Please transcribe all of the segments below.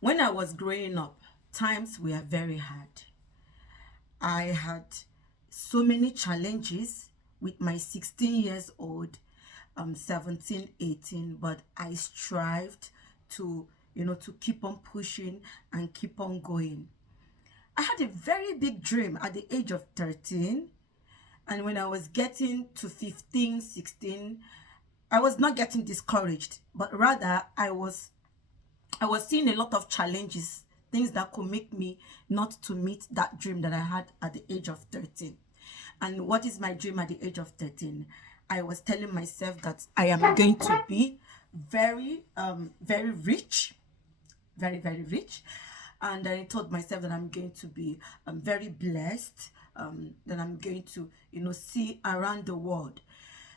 When I was growing up, times were very hard. I had so many challenges with my 16 years old, 17, 18, but I strived to, to keep on pushing and keep on going. I had a very big dream at the age of 13. And when I was getting to 15, 16, I was not getting discouraged, but rather I was seeing a lot of challenges, things that could make me not to meet that dream that I had at the age of 13. And what is my dream at the age of 13? I was telling myself that I am going to be very rich, very, very rich. And I told myself that I'm going to be very blessed, that I'm going to, see around the world.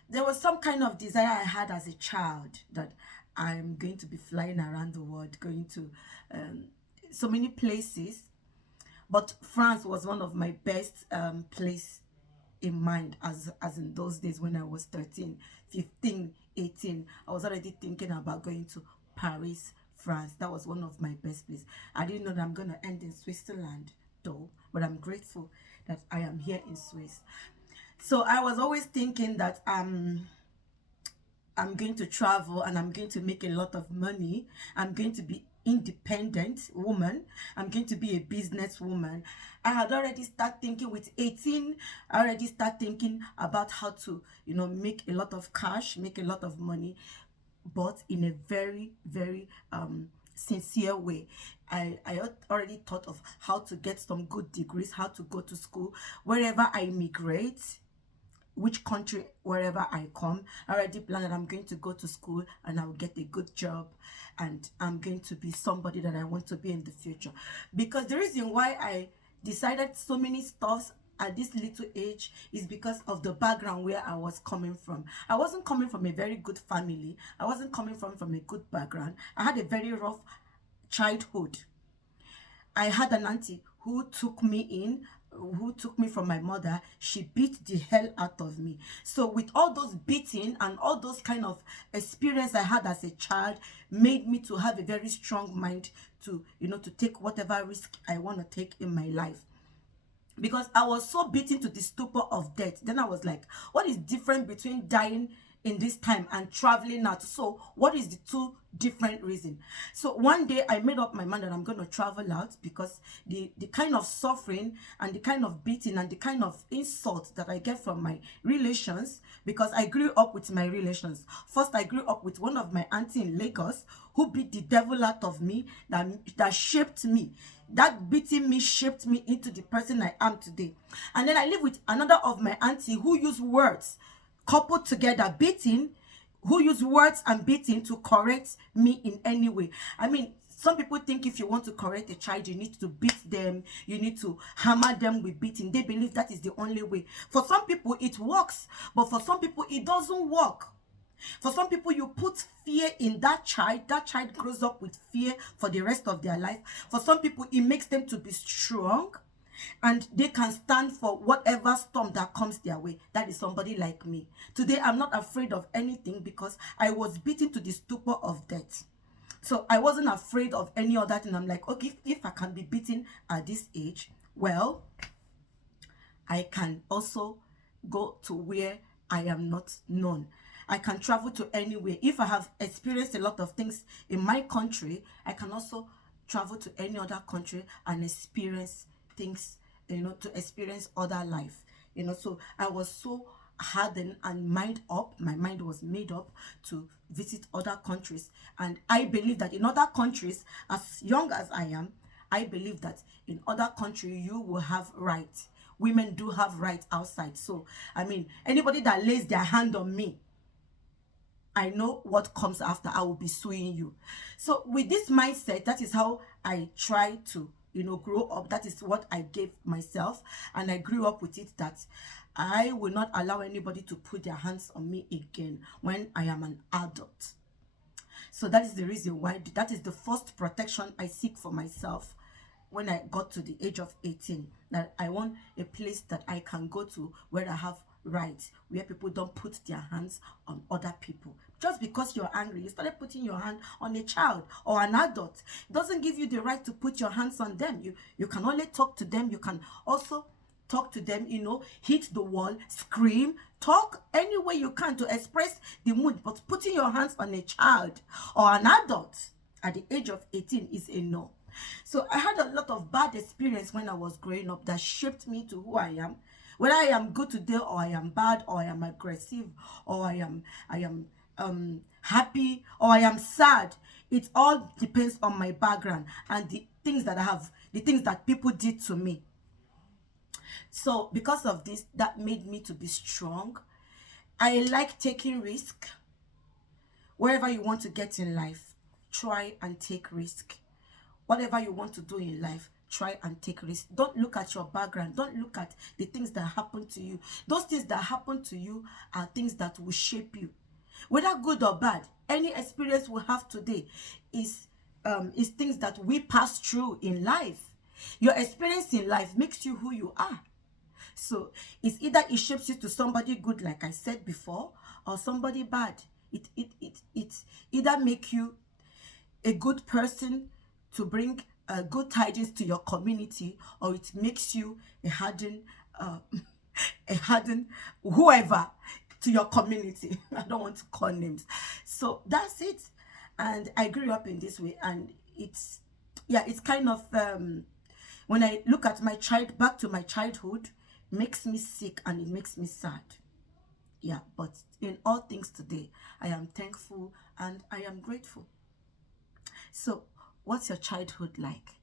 There was some kind of desire I had as a child that I'm going to be flying around the world, going to um, so many places. But France was one of my best place in mind, as in those days when I was 13, 15, 18. I was already thinking about going to Paris, France. That was one of my best places. I didn't know that I'm going to end in Switzerland, though, but I'm grateful that I am here in Swiss. So I was always thinking that I'm going to travel and I'm going to make a lot of money. I'm going to be independent woman. I'm going to be a business woman. I had already started thinking with 18. I already started thinking about how to, make a lot of cash, make a lot of money, but in a very, very sincere way. I already thought of how to get some good degrees, how to go to school. Wherever I migrate, which country, wherever I come, I already plan that I'm going to go to school and I'll get a good job and I'm going to be somebody that I want to be in the future. Because the reason why I decided so many stuffs at this little age is because of the background where I was coming from. I wasn't coming from a very good family. I wasn't coming from a good background. I had a very rough childhood. I had an auntie who took me in, who took me from my mother. She beat the hell out of me. So with all those beating and all those kind of experience I had as a child made me to have a very strong mind to, to take whatever risk I want to take in my life, because I was so beaten to the stupor of death. Then I was like, what is different between dying in this time and traveling out? So what is the two different reason? So one day I made up my mind that I'm going to travel out, because the kind of suffering and the kind of beating and the kind of insult that I get from my relations, because I grew up with my relations. First, I grew up with one of my auntie in Lagos who beat the devil out of me, that shaped me. That beating me shaped me into the person I am today. And then I live with another of my auntie who used words coupled together, beating, who use words and beating to correct me in any way. I mean, some people think if you want to correct a child, you need to beat them, you need to hammer them with beating. They believe that is the only way. For some people, it works, but for some people, it doesn't work. For some people, you put fear in that child grows up with fear for the rest of their life. For some people, it makes them to be strong and they can stand for whatever storm that comes their way. That is somebody like me. Today, I'm not afraid of anything because I was beaten to the stupor of death. So I wasn't afraid of any other thing. I'm like, okay, if I can be beaten at this age, well, I can also go to where I am not known. I can travel to anywhere. If I have experienced a lot of things in my country, I can also travel to any other country and experience things, to experience other life. So I was so hardened and mind up. My mind was made up to visit other countries. And I believe that in other countries, as young as I am, I believe that in other country you will have rights. Women do have rights outside. So, I mean, anybody that lays their hand on me, I know what comes after. I will be suing you. So with this mindset, that is how I try to, grow up. That is what I gave myself. And I grew up with it, that I will not allow anybody to put their hands on me again when I am an adult. So that is the reason why, that is the first protection I seek for myself when I got to the age of 18, that I want a place that I can go to where I have rights, where people don't put their hands on other people. Just because you're angry, you started putting your hand on a child or an adult. It doesn't give you the right to put your hands on them. You can only talk to them. You can also talk to them, hit the wall, scream, talk any way you can to express the mood. But putting your hands on a child or an adult at the age of 18 is a no. So I had a lot of bad experience when I was growing up that shaped me to who I am. Whether I am good today or I am bad or I am aggressive or I am happy or I am sad, it all depends on my background and the things that people did to me. So because of this, that made me to be strong. I like taking risk. Wherever you want to get in life, try and take risk. Whatever you want to do in life, try and take risk. Don't look at your background. Don't look at the things that happen to you. Those things that happen to you are things that will shape you. Whether good or bad, any experience we have today is things that we pass through in life. Your experience in life makes you who you are. So it's either it shapes you to somebody good, like I said before, or somebody bad. It either make you a good person to bring good tidings to your community, or it makes you a hardened whoever to your community. I don't want to call names. So that's it. And I grew up in this way, and it's kind of when I look at back to my childhood, makes me sick and it makes me sad. Yeah, but in all things today, I am thankful and I am grateful. So what's your childhood like?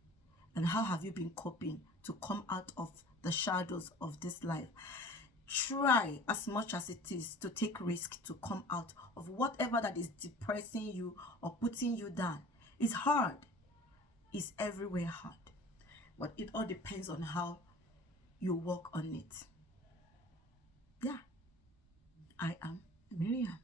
And how have you been coping to come out of the shadows of this life? Try as much as it is to take risk to come out of whatever that is depressing you or putting you down. It's hard. It's everywhere hard. But it all depends on how you work on it. Yeah. I am Miriam.